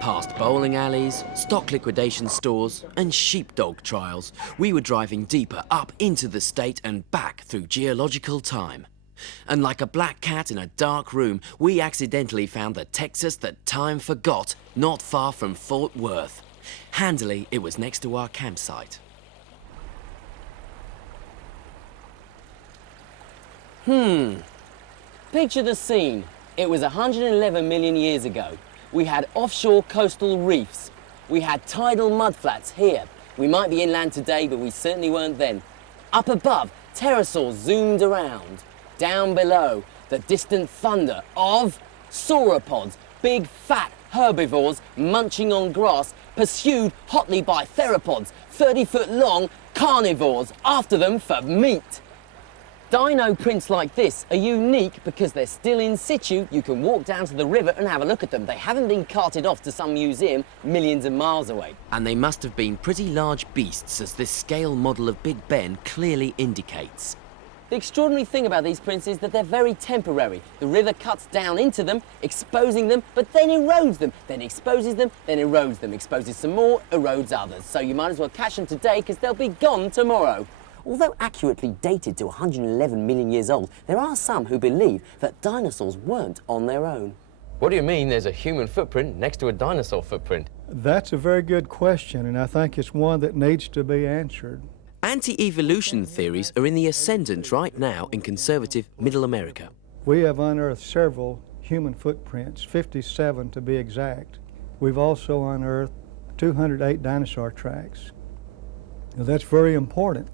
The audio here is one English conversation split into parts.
Past bowling alleys, stock liquidation stores and sheepdog trials, we were driving deeper up into the state and back through geological time. And like a black cat in a dark room, we accidentally found the Texas that time forgot, not far from Fort Worth. Handily, it was next to our campsite. Picture the scene. It was 111 million years ago. We had offshore coastal reefs. We had tidal mudflats here. We might be inland today, but we certainly weren't then. Up above, pterosaurs zoomed around. Down below, the distant thunder of sauropods, big fat herbivores munching on grass, pursued hotly by theropods, 30-foot long carnivores after them for meat. Dino prints like this are unique because they're still in situ. You can walk down to the river and have a look at them. They haven't been carted off to some museum millions of miles away. And they must have been pretty large beasts, as this scale model of Big Ben clearly indicates. The extraordinary thing about these prints is that they're very temporary. The river cuts down into them, exposing them, but then erodes them, then exposes them, then erodes them, exposes some more, erodes others. So you might as well catch them today because they'll be gone tomorrow. Although accurately dated to 111 million years old, there are some who believe that dinosaurs weren't on their own. What do you mean there's a human footprint next to a dinosaur footprint? That's a very good question, and I think it's one that needs to be answered. Anti-evolution theories are in the ascendant right now in conservative Middle America. We have unearthed several human footprints, 57 to be exact. We've also unearthed 208 dinosaur tracks. Now, that's very important,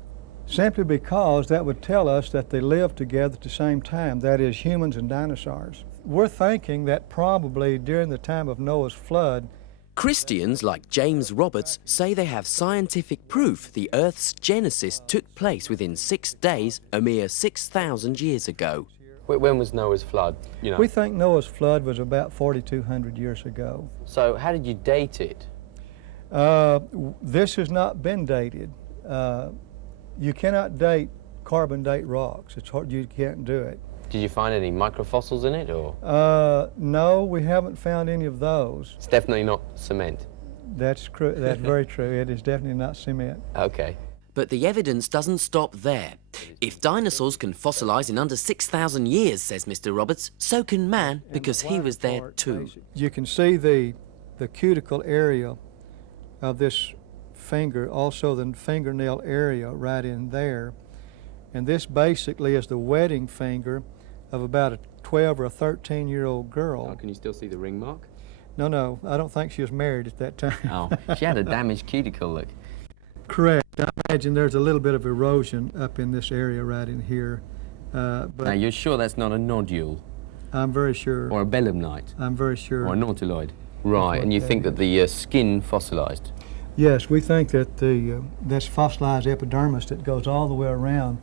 simply because that would tell us that they lived together at the same time, that is, humans and dinosaurs. We're thinking that probably during the time of Noah's flood, Christians like James Roberts say they have scientific proof the Earth's genesis took place within 6 days, a mere 6,000 years ago. When was Noah's flood? You know? We think Noah's flood was about 4,200 years ago. So how did you date it? This has not been dated. You cannot carbon date rocks. It's hard, you can't do it. Did you find any microfossils in it, or? No, we haven't found any of those. It's definitely not cement. That's very true. It is definitely not cement. Okay. But the evidence doesn't stop there. If dinosaurs can fossilize in under 6,000 years, says Mr. Roberts, so can man, because he was there too. You can see the cuticle area of this finger, also the fingernail area right in there. And this basically is the wedding finger of about a 12 or a 13-year-old girl. Oh, can you still see the ring mark? No, I don't think she was married at that time. Oh, she had a damaged cuticle, look. Correct. I imagine there's a little bit of erosion up in this area right in here. But Now, you're sure that's not a nodule? I'm very sure. Or a belemnite? I'm very sure. Or a nautiloid? Right, and you think that the skin fossilized? Yes, we think that this fossilized epidermis that goes all the way around,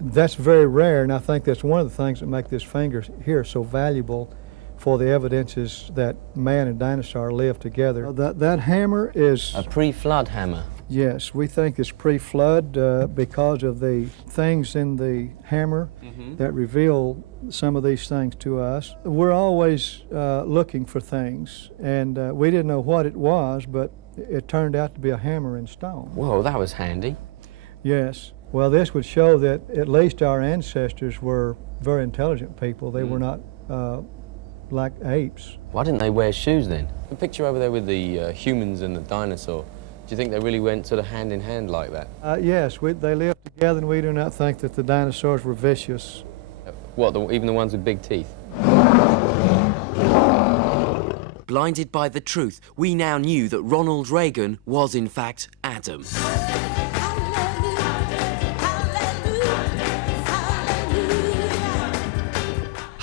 that's very rare, and I think that's one of the things that make this finger here so valuable for the evidences that man and dinosaur lived together. That hammer is... A pre-flood hammer? Yes, we think it's pre-flood because of the things in the hammer that reveal some of these things to us. We're always looking for things, and we didn't know what it was, but it turned out to be a hammer in stone. Whoa, that was handy. Yes. Well, this would show that at least our ancestors were very intelligent people. They were not like apes. Why didn't they wear shoes then? The picture over there with the humans and the dinosaur, do you think they really went sort of hand in hand like that? Yes, they lived together, and we do not think that the dinosaurs were vicious. What, even the ones with big teeth? Blinded by the truth, we now knew that Ronald Reagan was in fact Adam.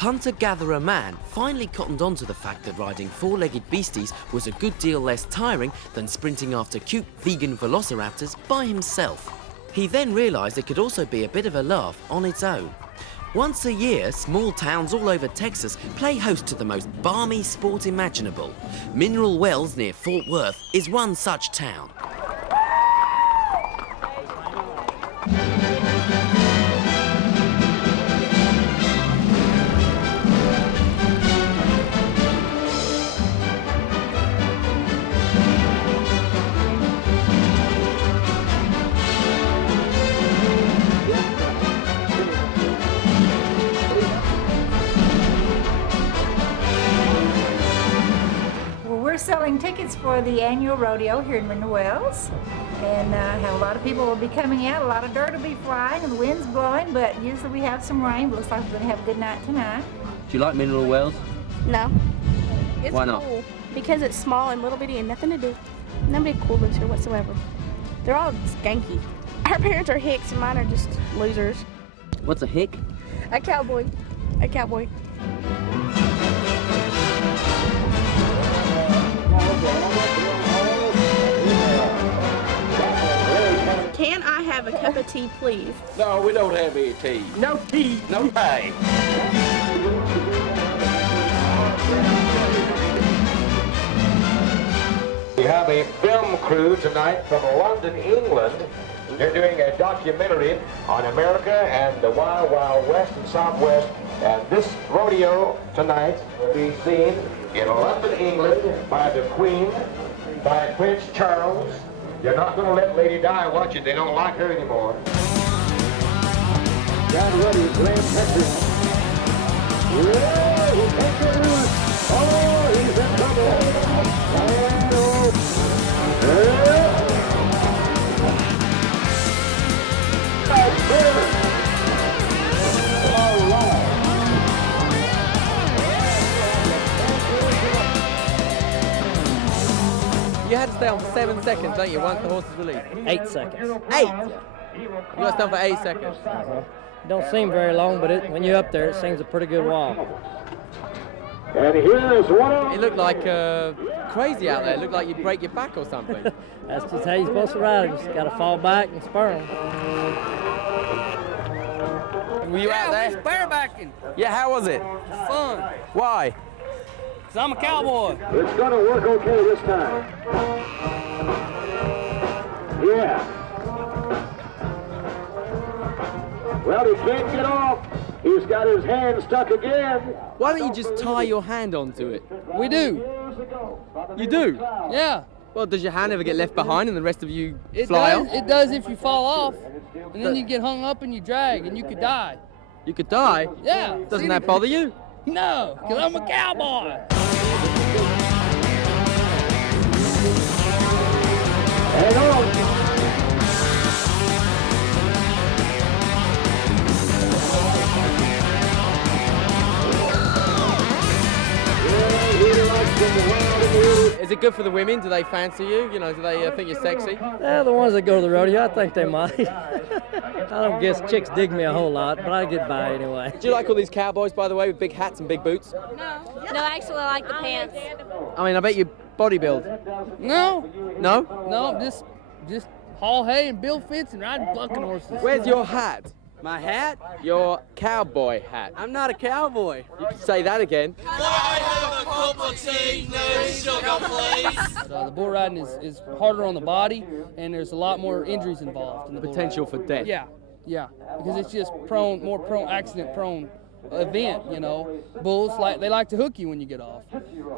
hunter-gatherer man finally cottoned on to the fact that riding four-legged beasties was a good deal less tiring than sprinting after cute vegan velociraptors by himself. He then realised it could also be a bit of a laugh on its own. Once a year, small towns all over Texas play host to the most balmy sport imaginable. Mineral Wells near Fort Worth is one such town. We're selling tickets for the annual rodeo here in Mineral Wells, and have a lot of people will be coming out. A lot of dirt will be flying and the wind's blowing, but usually we have some rain. Looks like we're going to have a good night tonight. Do you like Mineral Wells? No. It's Why not? cool because it's small and little bitty and nothing to do. Nobody cool lives here whatsoever. They're all skanky. Our parents are hicks and mine are just losers. What's a hick? A cowboy. A cowboy. Can I have a cup of tea, please? No, we don't have any tea. No tea. No tea. We have a film crew tonight from London, England. They're doing a documentary on America and the Wild Wild West and Southwest. And this rodeo tonight will be seen in London, England by the Queen, by Prince Charles. You're not going to let Lady Di watch it. They don't like her anymore. Got ready, Graham Hector. Yeah, he takes it loose. Oh, he's in trouble. And all right. You had to stay on for 7 seconds, don't you, once the horse is released? 8 seconds. 8? You got to stay on for 8 seconds. Don't seem very long, but when you're up there, it seems a pretty good while. And here's one of It looked like crazy out there. It looked like you'd break your back or something. That's just how you're supposed to ride him. You just got to fall back and spur him. Were you out there? Barebacking. Yeah, how was it? Fun. Why? Cause I'm a cowboy. It's going to work okay this time. Yeah. Well, he can't get off. He's got his hand stuck again. Why don't you just tie your hand onto it? We do. You do? Yeah. Well, does your hand ever get left behind and the rest of you fly off? It does if you fall off, and then you get hung up and you drag, and you could die. You could die? Yeah. Doesn't that bother you? No, because I'm a cowboy. Hang on. Is it good for the women? Do they fancy you? You know, do they think you're sexy? Yeah, the ones that go to the rodeo, I think they might. I don't guess chicks dig me a whole lot, but I get by anyway. Do you like all these cowboys, by the way, with big hats and big boots? No, actually I like the pants. I mean, I bet you body build. No, No? no, just haul hay and build fence and ride bucking horses. Where's your hat? My hat? Your cowboy hat. I'm not a cowboy. You can say that again. The bull riding is harder on the body, and there's a lot more injuries involved in the bull Potential for death. riding. Yeah, because it's just more accident-prone event. You know, bulls they like to hook you when you get off,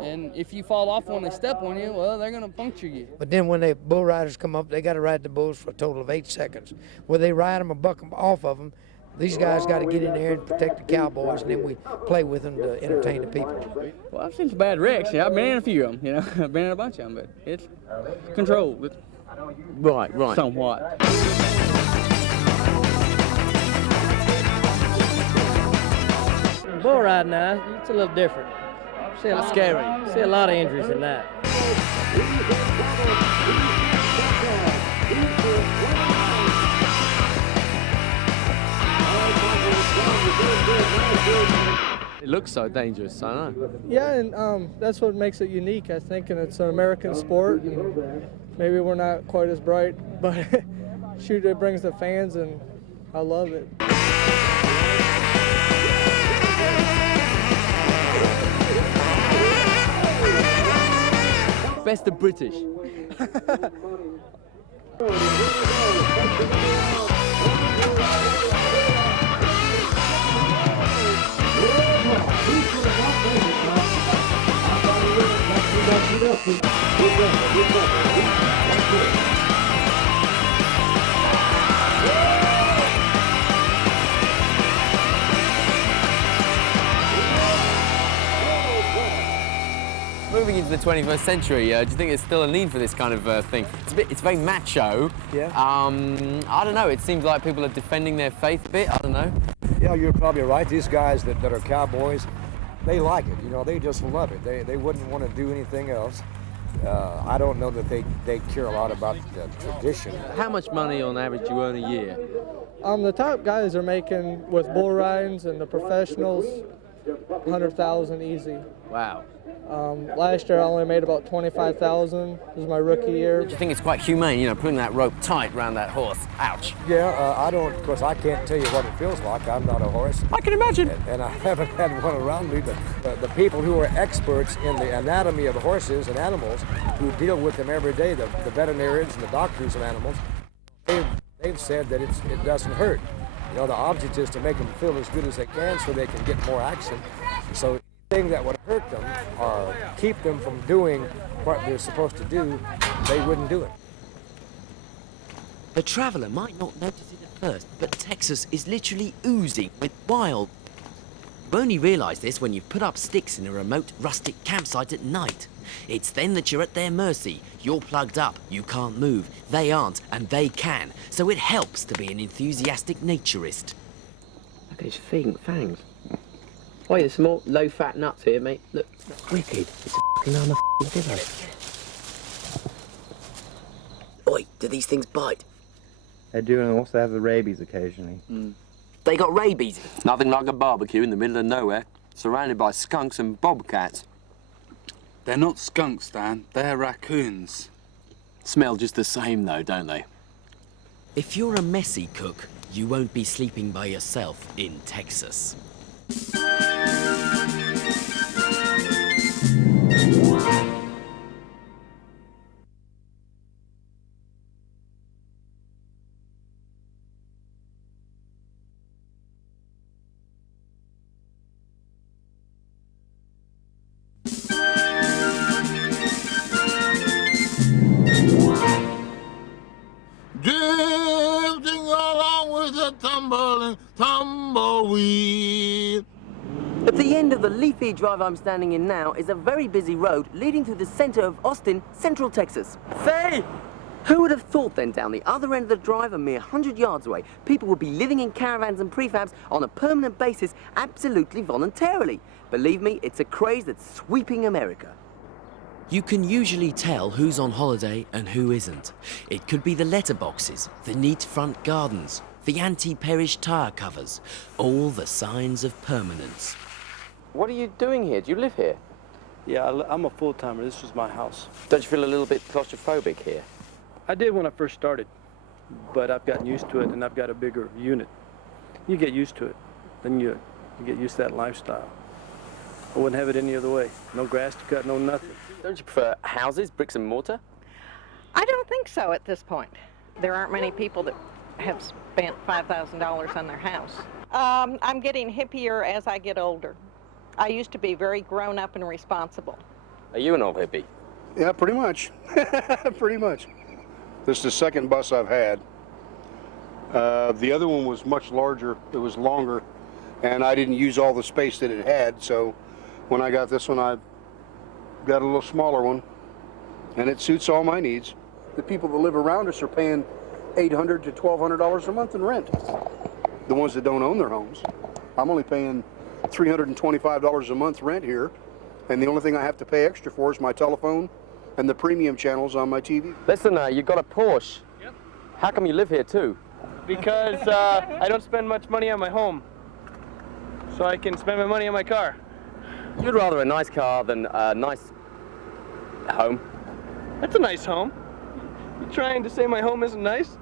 and if you fall off when they step on you, well, they're gonna puncture you. But then when the bull riders come up, they got to ride the bulls for a total of 8 seconds. Whether they ride them or buck them off of them, these guys got to get in there and protect the cowboys, and then we play with them to entertain the people. Well, I've seen some bad wrecks. Yeah, I've been in a few of them. You know, I've been in a bunch of them, but it's controlled. Right. Somewhat. Bull riding now, it's a little different. That's scary. See a lot of injuries in that. It looks so dangerous, I know. Yeah, and that's what makes it unique, I think, and it's an American sport, and maybe we're not quite as bright, but shoot, it brings the fans, and I love it. Best of British. Moving into the 21st century, do you think there's still a need for this kind of thing? It's very macho. Yeah. I don't know, it seems like people are defending their faith a bit, I don't know. Yeah, you're probably right. These guys that are cowboys, they like it, you know, they just love it. They wouldn't want to do anything else. I don't know that they care a lot about the tradition. How much money on average do you earn a year? The top guys are making, with bull ridings and the professionals, 100,000 easy. Wow. Last year I only made about 25,000. This is my rookie year. Do you think it's quite humane, you know, putting that rope tight around that horse? Ouch. Yeah, I don't, of course, I can't tell you what it feels like. I'm not a horse. I can imagine. And I haven't had one around me, but the people who are experts in the anatomy of horses and animals, who deal with them every day, the veterinarians and the doctors of animals, they've said that it doesn't hurt. You know, the object is to make them feel as good as they can so they can get more action. So anything that would hurt them or keep them from doing what they're supposed to do, they wouldn't do it. The traveller might not notice it at first, but Texas is literally oozing with wild. You only realise this when you've put up sticks in a remote rustic campsite at night. It's then that you're at their mercy. You're plugged up, you can't move, they aren't, and they can. So it helps to be an enthusiastic naturist. Look at his fangs. Oh, there's some more low-fat nuts here, mate. Look, wicked. It's a fucking arm of dillo. Oi, do these things bite? They do, and also have the rabies occasionally. They got rabies. Nothing like a barbecue in the middle of nowhere, surrounded by skunks and bobcats. They're not skunks, Dan. They're raccoons. Smell just the same, though, don't they? If you're a messy cook, you won't be sleeping by yourself in Texas. Drifting along with a tumbling tumbleweed. At the end of the leafy drive I'm standing in now is a very busy road leading through the center of Austin, Central Texas. Say! Who would have thought then down the other end of the drive, a mere 100 yards away, people would be living in caravans and prefabs on a permanent basis absolutely voluntarily. Believe me, it's a craze that's sweeping America. You can usually tell who's on holiday and who isn't. It could be the letterboxes, the neat front gardens, the anti-perish tyre covers, all the signs of permanence. What are you doing here? Do you live here? Yeah, I'm a full-timer. This is my house. Don't you feel a little bit claustrophobic here? I did when I first started, but I've gotten used to it, and I've got a bigger unit. You get used to it, then you get used to that lifestyle. I wouldn't have it any other way. No grass to cut, no nothing. Don't you prefer houses, bricks and mortar? I don't think so at this point. There aren't many people that have spent $5,000 on their house. I'm getting hippier as I get older. I used to be very grown up and responsible. Are you an old hippie? Yeah, pretty much. Pretty much. This is the second bus I've had. The other one was much larger, it was longer, and I didn't use all the space that it had, so when I got this one, I got a little smaller one, and it suits all my needs. The people that live around us are paying $800 to $1,200 a month in rent. The ones that don't own their homes. I'm only paying $325 a month rent here, and the only thing I have to pay extra for is my telephone and the premium channels on my TV. Listen, you got a Porsche. Yep. How come you live here too? Because I don't spend much money on my home. so I can spend my money on my car. You'd rather a nice car than a nice home. That's a nice home. You trying to say my home isn't nice?